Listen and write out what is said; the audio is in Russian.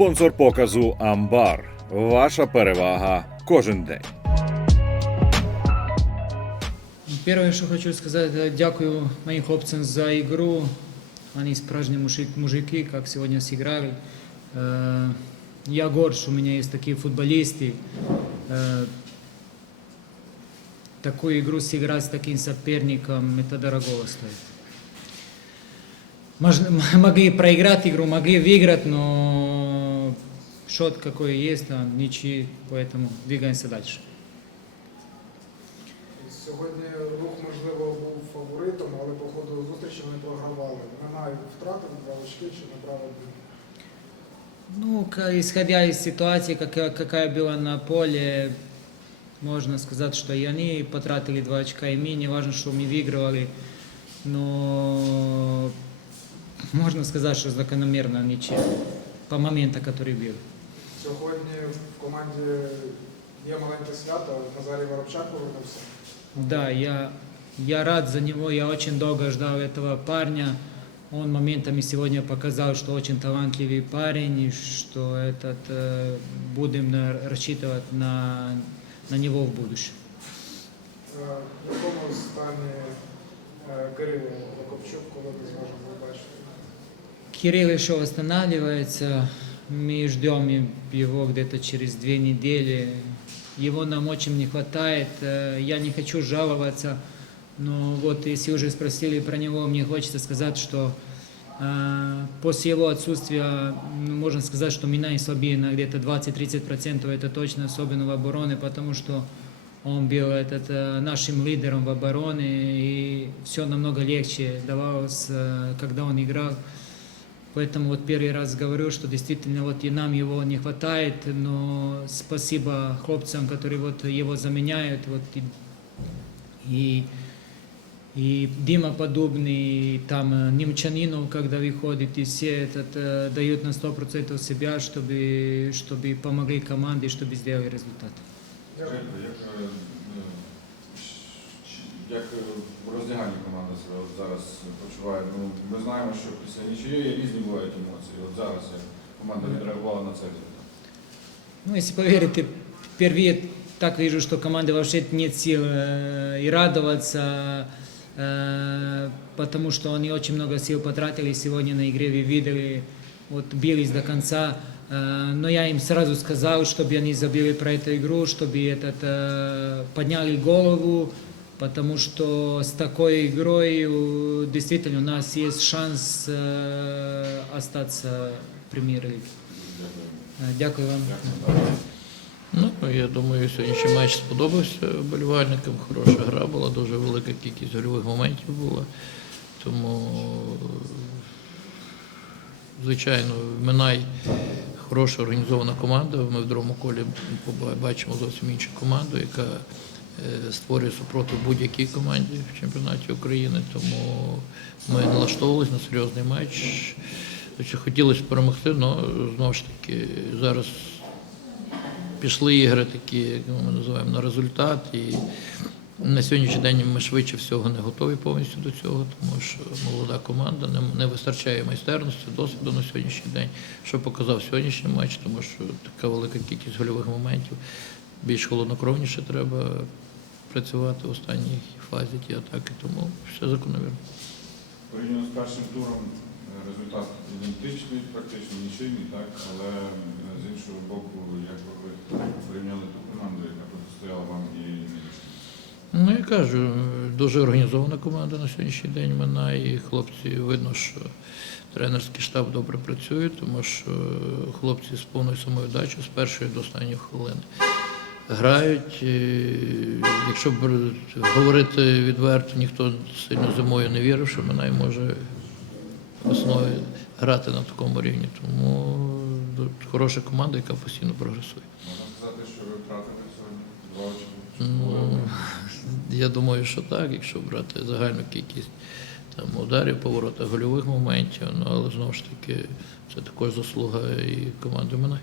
Спонсор показу Амбар. Ваша перевага кожен день. Первое, что хочу сказать, это дякую моим хлопцам за игру. Они справжние мужик- мужики, как сегодня сыграли. Э, Я горд, что у меня есть такие футболисты. Э, Такую игру сыграть с таким соперником, это дорого. Можно- Могли проиграть игру, могли выиграть, но счет какой есть, там, ничьи, поэтому двигаемся дальше. Сьогодні рух, можливо, був фаворитом, але по ходу зустрічі вони програвали. Минай втратили два очки чи набрали один. Ну, ка- исходя из ситуации, какая, какая была на поле, можно сказать, что и они потратили два очка, и мы, не важно, что мы выигрывали, но можно сказать, что закономерно ничья по моменту, который был. Сьогодні в команді є маленьке свято. Назарій Воробчак повернувся. Да, я, я рад за него, я очень долго ждал этого парня. Он моментами сегодня показал, что очень талантливый парень, и что этот, э, будем на- рассчитывать на, на него в будущем. Е, В якому стані е, Кирило Локопчук, коли ми зможемо побачити? Кирилл еще восстанавливается, мы ждем его где-то через две недели. Его нам очень не хватает, Э, я не хочу жаловаться, но вот если уже спросили про него, мне хочется сказать, что э, после его отсутствия, ну, можно сказать, что Минай слабее на где-то 20-30%, это точно, особенно в обороне, потому что он был этот, э, нашим лидером в обороне, и все намного легче давалось, когда он играл. Поэтому вот первый раз говорю, что действительно вот и нам его не хватает, но спасибо хлопцам, которые вот его заменяют, вот и, и, и Дима Подобный, там э, Немчанинов, когда выходит, и все этот, э, дают на 100% себя, чтобы, чтобы помогли команде, чтобы сделали результат. Дякую. Як, е, ну, ч- як е, в роздяганні команда себе от зараз почуває? Ну, ми знаємо, що після нічиєї різні бувають емоції. От зараз як команда відреагувала на це. Ну, если поверите, впервые так вижу, что команде вообще нет сил э, и радоваться, э, потому что они очень много сил потратили сегодня на игре, вы видели, вот бились до конца. Э, но я им сразу сказал, чтобы они забили про эту игру, чтобы этот, э, подняли голову, потому что с такой игрой э, действительно у нас есть шанс э, остаться в премьер-лиге. Э, Дякую вам. Ну, я думаю, сьогоднішній матч сподобався вболівальникам. Хороша гра була, дуже велика кількість гольових моментів була. Тому, звичайно, Минай хороша організована команда. Ми в другому колі поба- бачимо зовсім іншу команду, яка е, створює супротив будь-якій команді в чемпіонаті України. Тому ми налаштовувалися на серйозний матч. Хотілося перемогти, але знову ж таки зараз пішли ігри такі, як ми називаємо, на результат. І на сьогоднішній день ми швидше всього не готові повністю до цього, тому що молода команда не вистачає майстерності, досвіду на сьогоднішній день, що показав сьогоднішній матч, тому що така велика кількість гольових моментів. Більш холоднокровніше треба працювати в останній фазі ті атаки, тому все закономірно. Порівняно з першим туром е, результат ідентичний, практично нічийний, так, але е, з іншого боку, як ви порівняли ту команду, яка протистояла вам і? Ну, я кажу, дуже організована команда на сьогоднішній день вона, і хлопці видно, що тренерський штаб добре працює, тому що хлопці з повною самовіддачею з першої до останньої хвилини грають. Якщо говорити відверто, ніхто сильно зимою не вірив, що Минай може основі грати на такому рівні. Тому хороша команда, яка постійно прогресує. Можна сказати, що ви втратили сьогодні? Ну, я думаю, що так, якщо брати загальну кількість там, ударів, поворотах, гольових моментів, ну, але знову ж таки це також заслуга і команди Минай.